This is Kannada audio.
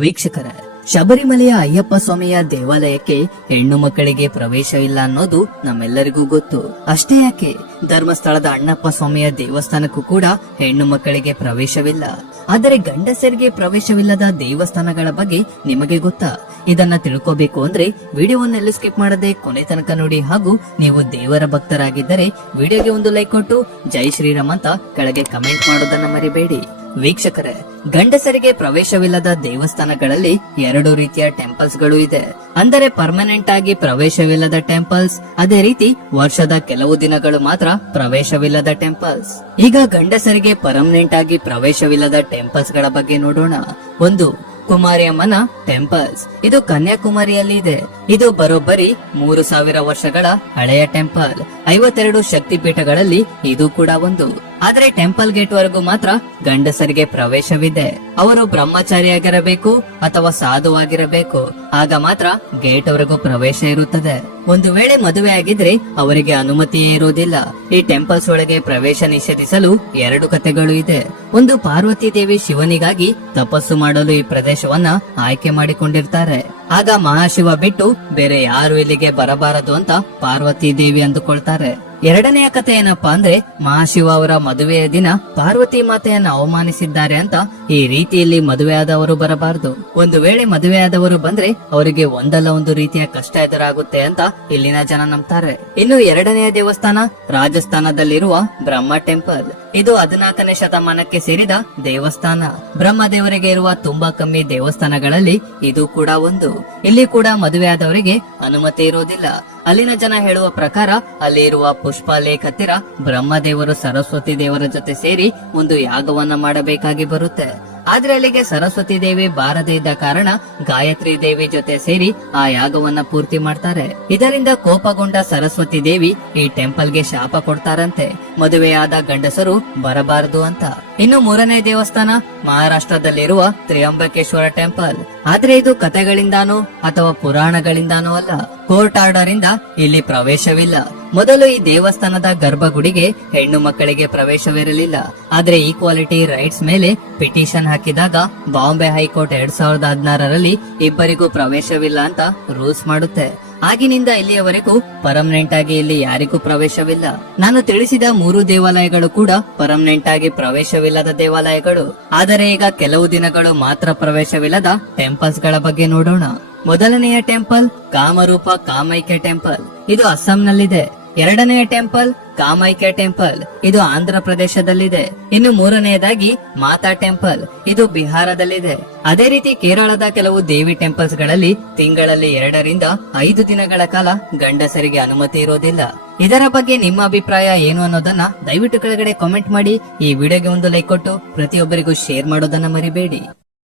ವೀಕ್ಷಕರ, ಶಬರಿಮಲೆಯ ಅಯ್ಯಪ್ಪ ಸ್ವಾಮಿಯ ದೇವಾಲಯಕ್ಕೆ ಹೆಣ್ಣು ಮಕ್ಕಳಿಗೆ ಪ್ರವೇಶವಿಲ್ಲ ಅನ್ನೋದು ನಮ್ಮೆಲ್ಲರಿಗೂ ಗೊತ್ತು. ಅಷ್ಟೇ ಯಾಕೆ, ಧರ್ಮಸ್ಥಳದ ಅಣ್ಣಪ್ಪ ಸ್ವಾಮಿಯ ದೇವಸ್ಥಾನಕ್ಕೂ ಕೂಡ ಹೆಣ್ಣು ಮಕ್ಕಳಿಗೆ ಪ್ರವೇಶವಿಲ್ಲ. ಆದರೆ ಗಂಡಸರಿಗೆ ಪ್ರವೇಶವಿಲ್ಲದ ದೇವಸ್ಥಾನಗಳ ಬಗ್ಗೆ ನಿಮಗೆ ಗೊತ್ತಾ? ಇದನ್ನ ತಿಳ್ಕೋಬೇಕು ಅಂದ್ರೆ ವಿಡಿಯೋವನ್ನೆಲ್ಲ ಸ್ಕಿಪ್ ಮಾಡದೆ ಕೊನೆ ತನಕ ನೋಡಿ ಹಾಗೂ ನೀವು ದೇವರ ಭಕ್ತರಾಗಿದ್ದರೆ ವಿಡಿಯೋಗೆ ಒಂದು ಲೈಕ್ ಕೊಟ್ಟು ಜೈ ಶ್ರೀರಾಮ್ ಅಂತ ಕೆಳಗೆ ಕಮೆಂಟ್ ಮಾಡೋದನ್ನ ಮರಿಬೇಡಿ. ವೀಕ್ಷಕರೇ, ಗಂಡಸರಿಗೆ ಪ್ರವೇಶವಿಲ್ಲದ ದೇವಸ್ಥಾನಗಳಲ್ಲಿ ಎರಡು ರೀತಿಯ ಟೆಂಪಲ್ಸ್ಗಳು ಇದೆ. ಅಂದರೆ ಪರ್ಮನೆಂಟ್ ಆಗಿ ಪ್ರವೇಶವಿಲ್ಲದ ಟೆಂಪಲ್ಸ್, ಅದೇ ರೀತಿ ವರ್ಷದ ಕೆಲವು ದಿನಗಳು ಮಾತ್ರ ಪ್ರವೇಶವಿಲ್ಲದ ಟೆಂಪಲ್ಸ್. ಈಗ ಗಂಡಸರಿಗೆ ಪರ್ಮನೆಂಟ್ ಆಗಿ ಪ್ರವೇಶವಿಲ್ಲದ ಟೆಂಪಲ್ಸ್ಗಳ ಬಗ್ಗೆ ನೋಡೋಣ. ಒಂದು ಕುಮಾರಿಯಮ್ಮನ ಟೆಂಪಲ್ಸ್. ಇದು ಕನ್ಯಾಕುಮಾರಿಯಲ್ಲಿ ಇದೆ ಇದು ಬರೋಬ್ಬರಿ ಮೂರು ಸಾವಿರ ವರ್ಷಗಳ ಹಳೆಯ ಟೆಂಪಲ್. ಐವತ್ತೆರಡು ಶಕ್ತಿಪೀಠಗಳಲ್ಲಿ ಇದು ಕೂಡ ಒಂದು. ಆದರೆ ಟೆಂಪಲ್ ಗೇಟ್ ವರೆಗೂ ಮಾತ್ರ ಗಂಡಸರಿಗೆ ಪ್ರವೇಶವಿದೆ. ಅವರು ಬ್ರಹ್ಮಚಾರಿಯಾಗಿರಬೇಕು ಅಥವಾ ಸಾಧುವಾಗಿರಬೇಕು. ಆಗ ಮಾತ್ರ ಗೇಟ್ ವರೆಗೂ ಪ್ರವೇಶ ಇರುತ್ತದೆ. ಒಂದು ವೇಳೆ ಮದುವೆ ಆಗಿದ್ರೆ ಅವರಿಗೆ ಅನುಮತಿಯೇ ಇರುವುದಿಲ್ಲ. ಈ ಟೆಂಪಲ್ಸ್ ಒಳಗೆ ಪ್ರವೇಶ ನಿಷೇಧಿಸಲು ಎರಡು ಕಥೆಗಳು ಇದೆ. ಒಂದು ಪಾರ್ವತಿ ದೇವಿ ಶಿವನಿಗಾಗಿ ತಪಸ್ಸು ಮಾಡಲು ಈ ಪ್ರದೇಶವನ್ನ ಆಯ್ಕೆ ಮಾಡಿಕೊಂಡಿರ್ತಾರೆ. ಆಗ ಮಹಾಶಿವ ಬಿಟ್ಟು ಬೇರೆ ಯಾರು ಇಲ್ಲಿಗೆ ಬರಬಾರದು ಅಂತ ಪಾರ್ವತಿ ದೇವಿ ಅಂದುಕೊಳ್ತಾರೆ. ಎರಡನೆಯ ಕಥೆ ಏನಪ್ಪಾ ಅಂದ್ರೆ ಮಹಾಶಿವ ಅವರ ಮದುವೆಯ ದಿನ ಪಾರ್ವತಿ ಮಾತೆಯನ್ನ ಅವಮಾನಿಸಿದ್ದಾರೆ ಅಂತ ಈ ರೀತಿಯಲ್ಲಿ ಮದುವೆಯಾದವರು ಬರಬಾರದು. ಒಂದು ವೇಳೆ ಮದುವೆಯಾದವರು ಬಂದ್ರೆ ಅವರಿಗೆ ಒಂದಲ್ಲ ಒಂದು ರೀತಿಯ ಕಷ್ಟ ಎದುರಾಗುತ್ತೆ ಅಂತ ಇಲ್ಲಿನ ಜನ ನಂಬ್ತಾರೆ. ಇನ್ನು ಎರಡನೆಯ ದೇವಸ್ಥಾನ ರಾಜಸ್ಥಾನದಲ್ಲಿರುವ ಬ್ರಹ್ಮ ಟೆಂಪಲ್. ಇದು ಹದಿನಾಲ್ಕನೇ ಶತಮಾನಕ್ಕೆ ಸೇರಿದ ದೇವಸ್ಥಾನ. ಬ್ರಹ್ಮದೇವರಿಗೆ ಇರುವ ತುಂಬಾ ಕಮ್ಮಿ ದೇವಸ್ಥಾನಗಳಲ್ಲಿ ಇದು ಕೂಡ ಒಂದು. ಇಲ್ಲಿ ಕೂಡ ಮದುವೆಯಾದವರಿಗೆ ಅನುಮತಿ ಇರುವುದಿಲ್ಲ. ಅಲ್ಲಿನ ಜನ ಹೇಳುವ ಪ್ರಕಾರ ಅಲ್ಲಿ ಇರುವ ಪುಷ್ಪಾಲೇಖ್ ಹತ್ತಿರ ಬ್ರಹ್ಮದೇವರು ಸರಸ್ವತಿ ದೇವರ ಜೊತೆ ಸೇರಿ ಒಂದು ಯಾಗವನ್ನ ಮಾಡಬೇಕಾಗಿ ಬರುತ್ತೆ. ಆದ್ರೆ ಅಲ್ಲಿಗೆ ಸರಸ್ವತಿ ದೇವಿ ಬಾರದೇ ಇದ್ದ ಕಾರಣ ಗಾಯತ್ರಿ ದೇವಿ ಜೊತೆ ಸೇರಿ ಆ ಯಾಗವನ್ನ ಪೂರ್ತಿ ಮಾಡ್ತಾರೆ. ಇದರಿಂದ ಕೋಪಗೊಂಡ ಸರಸ್ವತಿ ದೇವಿ ಈ ಟೆಂಪಲ್ಗೆ ಶಾಪ ಕೊಡ್ತಾರಂತೆ. ಮದುವೆಯಾದ ಗಂಡಸರು ಬರಬಾರದು ಅಂತ. ಇನ್ನು ಮೂರನೇ ದೇವಸ್ಥಾನ ಮಹಾರಾಷ್ಟ್ರದಲ್ಲಿರುವ ತ್ರಿಯಂಬಕೇಶ್ವರ ಟೆಂಪಲ್. ಆದ್ರೆ ಇದು ಕಥೆಗಳಿಂದಾನೋ ಅಥವಾ ಪುರಾಣಗಳಿಂದಾನೋ ಅಲ್ಲ. ಕೋರ್ಟ್ ಆರ್ಡರ್ ಇಂದ ಇಲ್ಲಿ ಪ್ರವೇಶವಿಲ್ಲ. ಮೊದಲು ಈ ದೇವಸ್ಥಾನದ ಗರ್ಭಗುಡಿಗೆ ಹೆಣ್ಣು ಮಕ್ಕಳಿಗೆ ಪ್ರವೇಶವಿರಲಿಲ್ಲ. ಆದ್ರೆ ಈಕ್ವಾಲಿಟಿ ರೈಟ್ಸ್ ಮೇಲೆ ಪಿಟಿಷನ್ ಹಾಕಿದಾಗ ಬಾಂಬೆ ಹೈಕೋರ್ಟ್ ಎರಡ್ ಸಾವಿರದ ಹದಿನಾರರಲ್ಲಿ ಇಬ್ಬರಿಗೂ ಪ್ರವೇಶವಿಲ್ಲ ಅಂತ ರೂಲ್ಸ್ ಮಾಡುತ್ತೆ. ಆಗಿನಿಂದ ಇಲ್ಲಿಯವರೆಗೂ ಪರ್ಮನೆಂಟ್ ಆಗಿ ಇಲ್ಲಿ ಯಾರಿಗೂ ಪ್ರವೇಶವಿಲ್ಲ. ನಾನು ತಿಳಿಸಿದ ಮೂರು ದೇವಾಲಯಗಳು ಕೂಡ ಪರ್ಮನೆಂಟ್ ಆಗಿ ಪ್ರವೇಶವಿಲ್ಲದ ದೇವಾಲಯಗಳು. ಆದರೆ ಈಗ ಕೆಲವು ದಿನಗಳು ಮಾತ್ರ ಪ್ರವೇಶವಿಲ್ಲದ ಟೆಂಪಲ್ಸ್ಗಳ ಬಗ್ಗೆ ನೋಡೋಣ. ಮೊದಲನೆಯ ಟೆಂಪಲ್ ಕಾಮರೂಪ ಕಾಮೈಕ್ಯ ಟೆಂಪಲ್ ಇದು ಅಸ್ಸಾಂನಲ್ಲಿದೆ. ಎರಡನೆಯ ಟೆಂಪಲ್ ಕಾಮೈಕ್ಯ ಟೆಂಪಲ್. ಇದು ಆಂಧ್ರ ಪ್ರದೇಶದಲ್ಲಿದೆ. ಇನ್ನು ಮೂರನೆಯದಾಗಿ ಮಾತಾ ಟೆಂಪಲ್. ಇದು ಬಿಹಾರದಲ್ಲಿದೆ. ಅದೇ ರೀತಿ ಕೇರಳದ ಕೆಲವು ದೇವಿ ಟೆಂಪಲ್ಸ್ಗಳಲ್ಲಿ ತಿಂಗಳಲ್ಲಿ ಎರಡರಿಂದ ಐದು ದಿನಗಳ ಕಾಲ ಗಂಡಸರಿಗೆ ಅನುಮತಿ ಇರೋದಿಲ್ಲ. ಇದರ ಬಗ್ಗೆ ನಿಮ್ಮ ಅಭಿಪ್ರಾಯ ಏನು ಅನ್ನೋದನ್ನ ದಯವಿಟ್ಟು ಕೆಳಗಡೆ ಕಾಮೆಂಟ್ ಮಾಡಿ. ಈ ವಿಡಿಯೋಗೆ ಒಂದು ಲೈಕ್ ಕೊಟ್ಟು ಪ್ರತಿಯೊಬ್ಬರಿಗೂ ಶೇರ್ ಮಾಡೋದನ್ನ ಮರಿಬೇಡಿ.